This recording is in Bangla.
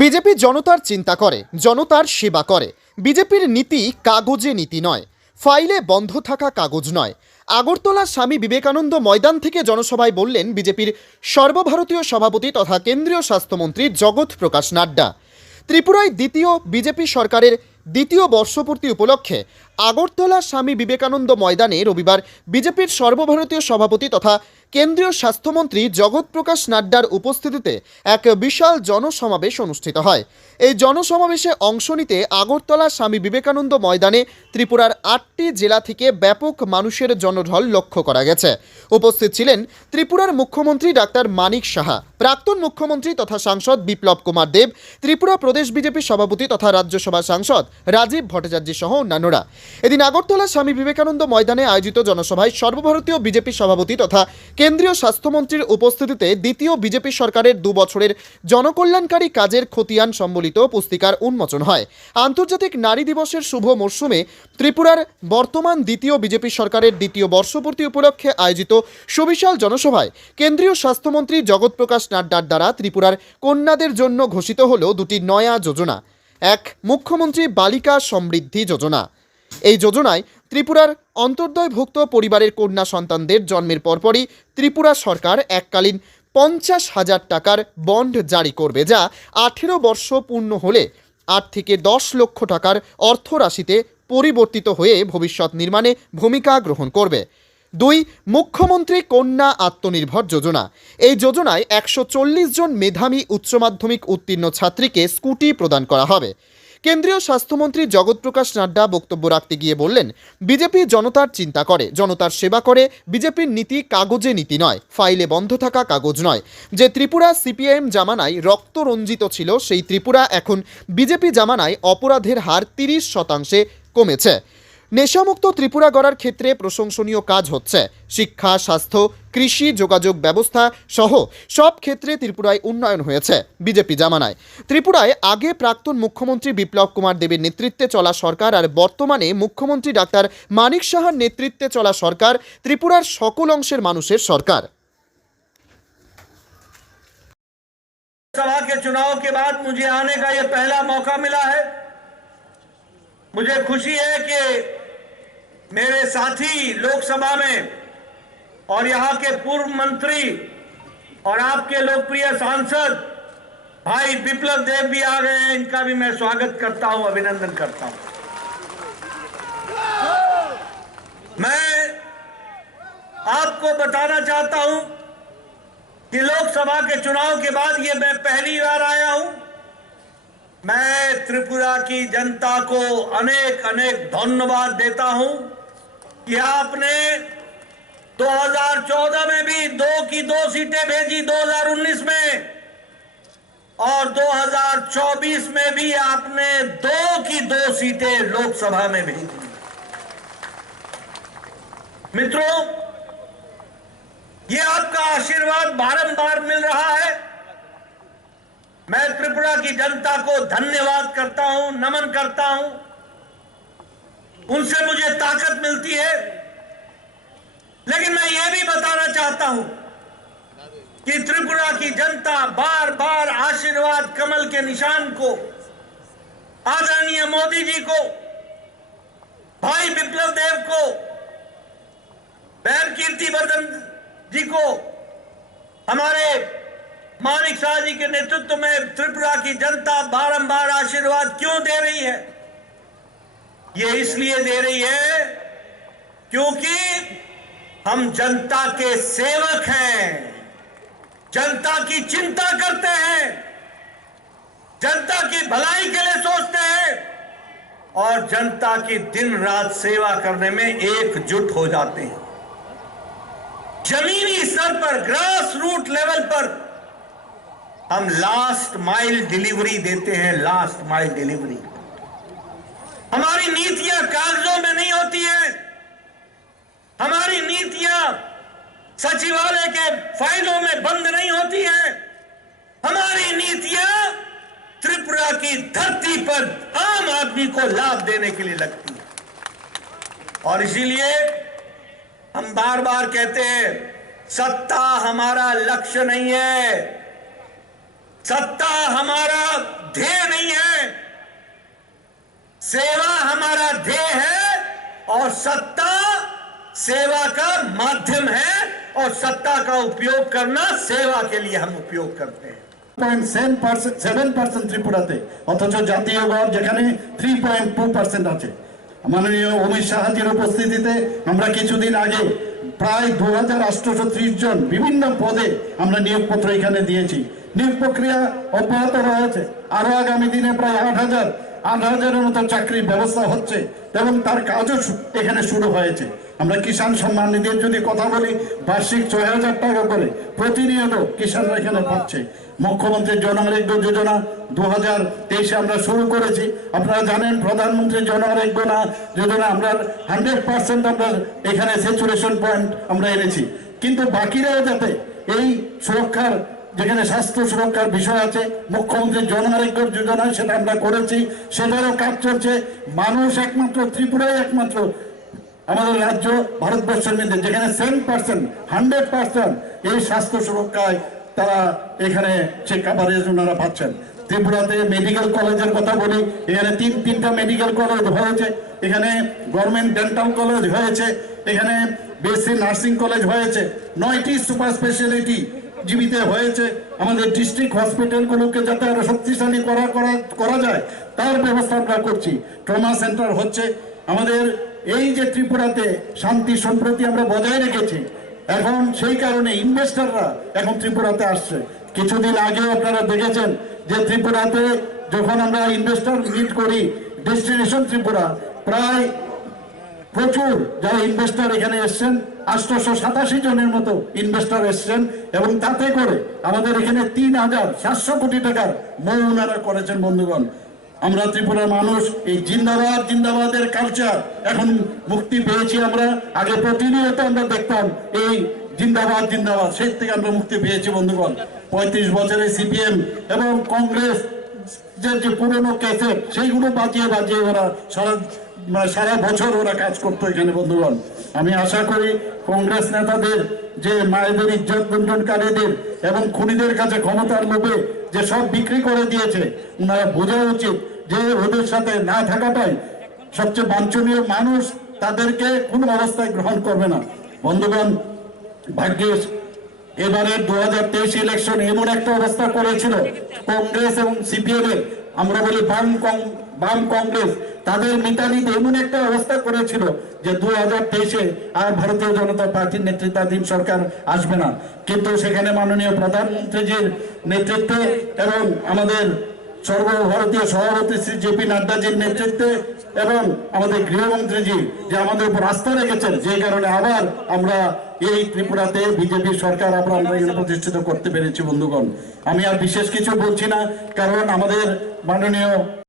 বিজেপি জনতার চিন্তা করে, জনতার সেবা করে। বিজেপির নীতি কাগজে নীতি নয়, ফাইলে বন্ধ থাকা কাগজ নয়। আগরতলা স্বামী বিবেকানন্দ ময়দান থেকে জনসভায় বললেন বিজেপির সর্বভারতীয় সভাপতি তথা কেন্দ্রীয় স্বাস্থ্যমন্ত্রী জগৎ প্রকাশ নাড্ডা। ত্রিপুরায় দ্বিতীয় বিজেপি সরকারের দ্বিতীয় বর্ষপূর্তি উপলক্ষে আগরতলা স্বামী বিবেকানন্দ ময়দানে রবিবার বিজেপির সর্বভারতীয় সভাপতি তথা কেন্দ্রীয় স্বাস্থ্যমন্ত্রী জগৎ প্রকাশ নাড্ডার উপস্থিতিতে এক বিশাল জনসমাবেশ অনুষ্ঠিত হয়। এই জনসমাবেশে অংশ নিতে আগরতলা স্বামী বিবেকানন্দ ময়দানে ত্রিপুরার 8টি জেলা থেকে ব্যাপক মানুষের জনঢল লক্ষ্য করা গেছে। উপস্থিত ছিলেন ত্রিপুরার মুখ্যমন্ত্রী ডাক্তার মানিক সাহা, প্রাক্তন মুখ্যমন্ত্রী তথা সাংসদ বিপ্লব কুমার দেব, ত্রিপুরা প্রদেশ বিজেপি সভাপতি তথা রাজ্যসভা সাংসদ রাজীব ভট্টাচার্য সহ অন্যান্যরা। এদিন আগরতলা স্বামী বিবেকানন্দ ময়দানে আয়োজিত জনসভায় সর্বভারতীয় বিজেপি সভাপতি তথা কেন্দ্রীয় স্বাস্থ্যমন্ত্রীর উপস্থিতিতে দ্বিতীয় বিজেপি সরকারের 2 বছরের জনকল্যাণকারী কাজের খতিয়ান সম্বলিত পুস্তিকার উন্মোচন হয়। আন্তর্জাতিক নারী দিবসের শুভ মরশুমে ত্রিপুরার বর্তমান দ্বিতীয় বিজেপি সরকারের দ্বিতীয় বর্ষপূর্তি উপলক্ষে আয়োজিত সুবিশাল জনসভায় কেন্দ্রীয় স্বাস্থ্যমন্ত্রী জগৎ প্রকাশ নাড্ডার দ্বারা ত্রিপুরার কন্যাদের জন্য ঘোষিত হল 2টি নয়া যোজনা। এক, মুখ্যমন্ত্রী বালিকা সমৃদ্ধি যোজনা। এই যোজনায় ত্রিপুরার অন্তর্দয়ভুক্ত পরিবারের কন্যা সন্তানদের জন্মের পরপরই ত্রিপুরা সরকার এককালীন 50,000 টাকার বন্ড জারি করবে, যা 18 বর্ষ পূর্ণ হলে 8 থেকে 10 লক্ষ টাকার অর্থরাশিতে পরিবর্তিত হয়ে ভবিষ্যৎ নির্মাণে ভূমিকা গ্রহণ করবে। 2, মুখ্যমন্ত্রী কন্যা আত্মনির্ভর যোজনা। এই যোজনায় 140 জন মেধাবী উচ্চ মাধ্যমিক উত্তীর্ণ ছাত্রীকে স্কুটি প্রদান করা হবে। কেন্দ্রীয় স্বাস্থ্যমন্ত্রী জগৎ প্রকাশ নাড্ডা বক্তব্য রাখতে গিয়ে বললেন, বিজেপি জনতার চিন্তা করে, জনতার সেবা করে। বিজেপির নীতি কাগজে নীতি নয়, ফাইলে বন্ধ থাকা কাগজ নয়। যে ত্রিপুরা সিপিআইএম জামানায় রক্ত রঞ্জিত ছিল, সেই ত্রিপুরা এখন বিজেপি জামানায় অপরাধের হার 30% কমেছে। নেশামুক্ত ত্রিপুরা গড়ার ক্ষেত্রে প্রশংসনীয় কাজ হচ্ছে। শিক্ষা, স্বাস্থ্য, কৃষি, যোগাযোগ ব্যবস্থা সহ সব ক্ষেত্রে ত্রিপুরায় উন্নয়ন হয়েছে বিজেপি জামানায়। ত্রিপুরায় আগে প্রাক্তন মুখ্যমন্ত্রী বিপ্লব কুমার দেবের নেতৃত্বে চলা সরকার আর বর্তমানে মুখ্যমন্ত্রী ডাক্তার মানিক সাহার নেতৃত্বে চলা সরকার ত্রিপুরার সকল অংশের মানুষের সরকার। सभा के चुनाव के बाद मुझे आने का यह पहला मौका मिला है। मुझे खुशी है कि मेरे साथी लोकसभा में और यहां के पूर्व मंत्री और आपके लोकप्रिय सांसद भाई विप्लव देव भी आ गए हैं। इनका भी मैं स्वागत करता हूं, अभिनंदन करता हूं। मैं आपको बताना चाहता हूं कि लोकसभा के चुनाव के बाद ये मैं पहली बार आया हूं। मैं त्रिपुरा की जनता को अनेक अनेक धन्यवाद देता हूं कि आपने 2014 में भी 2 की 2 सीटें भेजी, 2019 में, और 2024 में भी आपने 2 की 2 सीटें लोकसभा में भेजी। मित्रों, ये आपका आशीर्वाद बारंबार मिल रहा है। मैं त्रिपुरा की जनता को धन्यवाद करता हूं, नमन करता हूं। उनसे मुझे ताकत मिलती है। लेकिन मैं ये भी बताना चाहता हूं कि त्रिपुरा की जनता बार बार आशीर्वाद कमल के निशान को, आदरणीय मोदी जी को, भाई विप्लव देव को, बहन कीर्तिवर्धन जी को, हमारे मानिक शाह जी के नेतृत्व में त्रिपुरा की जनता बारंबार आशीर्वाद क्यों दे रही है? ये इसलिए दे रही है क्योंकि हम जनता के सेवक हैं, जनता की चिंता करते हैं, जनता की भलाई के लिए सोचते हैं और जनता की दिन रात सेवा करने में एकजुट हो जाते हैं। जमीनी स्तर पर, ग्रास रूट लेवल पर हम लास्ट माइल डिलीवरी देते हैं, लास्ट माइल डिलीवरी। हमारी नीतियां कागजों में नहीं होती हैं, हमारी नीतियां सचिवालय के फाइलों में बंद नहीं होती हैं। हमारी नीतियां त्रिपुरा की धरती पर आम आदमी को लाभ देने के लिए लगती है। और इसीलिए हम बार बार कहते हैं, सत्ता हमारा लक्ष्य नहीं है, सत्ता हमारा ध्येय नहीं है, सेवा हमारा ध्येय है और सत्ता सेवा का माध्यम है और सत्ता का उपयोग करना सेवा के लिए हम उपयोग करते हैं। 7% ত্রিপুরাতে, অথচ জাতীয় গড় যেখানে 3.2% আছে। মাননীয় অমিত শাহজির উপস্থিতিতে আমরা কিছুদিন আগে প্রায় 2830 জন বিভিন্ন পদে আমরা নিয়োগপত্র এখানে দিয়েছি। নিয়োগ প্রক্রিয়া অব্যাহত রয়েছে, আরো আগামী দিনে প্রায় 8,000-এর মতো চাকরির ব্যবস্থা হচ্ছে এবং তার কাজও এখানে শুরু হয়েছে। আমরা কিষাণ সম্মান নিধির যদি কথা বলি, বার্ষিক 6,000 টাকা করে প্রতিনিয়ত কিষাণরা এখানে পাচ্ছে। মুখ্যমন্ত্রীর জনআরোগ্য যোজনা 2023 আমরা শুরু করেছি। আপনারা জানেন প্রধানমন্ত্রী জনআরোগ্য যোজনা আমরা 100% আমরা এখানে স্যাচুরেশন পয়েন্ট আমরা এনেছি, কিন্তু বাকিরাও যাতে এই সুরক্ষার, যেখানে স্বাস্থ্য সুরক্ষার বিষয় আছে, মুখ্যমন্ত্রীর জনআরোগ্য যোজনা সেটা আমরা করেছি, সেটারও কাজ চলছে। মানুষ একমাত্র ত্রিপুরায় একমাত্র আমাদের রাজ্য ভারতবর্ষের মধ্যে যেখানে 100% এই স্বাস্থ্য সুরক্ষায় তারা এখানে সে কাভারেজ ওনারা পাচ্ছেন। ত্রিপুরাতে মেডিকেল কলেজের কথা বলি, এখানে তিনটা মেডিকেল কলেজ হয়েছে, এখানে গভর্নমেন্ট ডেন্টাল কলেজ হয়েছে, এখানে বিএসসি নার্সিং কলেজ হয়েছে, 9টি সুপার স্পেশালিটি জীবিত হয়েছে। আমাদের ডিস্ট্রিক্ট হসপিটালগুলোকে যাতে আরো শক্তিশালী করা যায় তার ব্যবস্থা আমরা করছি। ট্রমা সেন্টার হচ্ছে আমাদের। এই যে ত্রিপুরাতে শান্তি সম্প্রতি আমরা বজায় রেখেছি, এখন সেই কারণে ইনভেস্টররা এখন ত্রিপুরাতে আসছে। কিছুদিন আগে আপনারা দেখেছেন যে ত্রিপুরাতে যখন আমরা ইনভেস্টর মিট করি, ডেস্টিনেশন ত্রিপুরা, প্রায় প্রচুর যারা ইনভেস্টর এখানে এসছেন, 887 জনের মতো ইনভেস্টর এসছেন এবং তাতে করে আমাদের এখানে 3,700 কোটি টাকার মূল ওনারা করেছেন। বন্ধুগণ, আমরা ত্রিপুরার মানুষ এই জিন্দাবাদ জিন্দাবাদের কালচার এখন মুক্তি পেয়েছি। আমরা আগে প্রতিনিয়ত আমরা দেখতাম এই জিন্দাবাদ জিন্দাবাদ, সেই থেকে আমরা মুক্তি পেয়েছি। বন্ধুগণ, 35 বছরে সিপিএম এবং কংগ্রেস যে পুরনো ক্যাসেট সেইগুলো বাজিয়ে ওরা সারা বছর ওরা কাজ করতো এখানে। বন্ধুগণ, আমি আশা করি কংগ্রেস নেতাদের যে মায়েদের ইজ্জত লুণ্ঠনকারীদের এবং খুনিদের কাছে ক্ষমতার লোভে যে সব বিক্রি করে দিয়েছে, ওনারা বোঝা উচিত যে ওদের সাথে না থাকাটাই সবচেয়ে বাঞ্ছনীয়। মানুষ তাদেরকে কোনো অবস্থায় গ্রহণ করবে না। বন্ধুগণ, ভাগ্যেশ এবারে 2023 ইলেকশন এমন একটা অবস্থা করেছিল কংগ্রেস এবং সিপিএম এর, আমরা বলি বাম কংগ্রেস, তাদের মিতালিতে এমন একটা অবস্থা করেছিল যে 2023-এ আর ভারতীয় জনতা পার্টির নেতৃত্বাধীন সরকার আসবে না। কিন্তু সেখানে মাননীয় প্রধানমন্ত্রীজির নেতৃত্বে এবং আমাদের সর্বভারতীয় সভাপতি শ্রী জেপি নাড্ডাজির নেতৃত্বে এবং আমাদের গৃহমন্ত্রীজি যে আমাদের উপর আস্থা রেখেছেন, যে কারণে আবার আমরা এই ত্রিপুরাতে বিজেপি সরকার আমরা এখানে প্রতিষ্ঠিত করতে পেরেছি। বন্ধুগণ, আমি আর বিশেষ কিছু বলছি না, কারণ আমাদের মাননীয়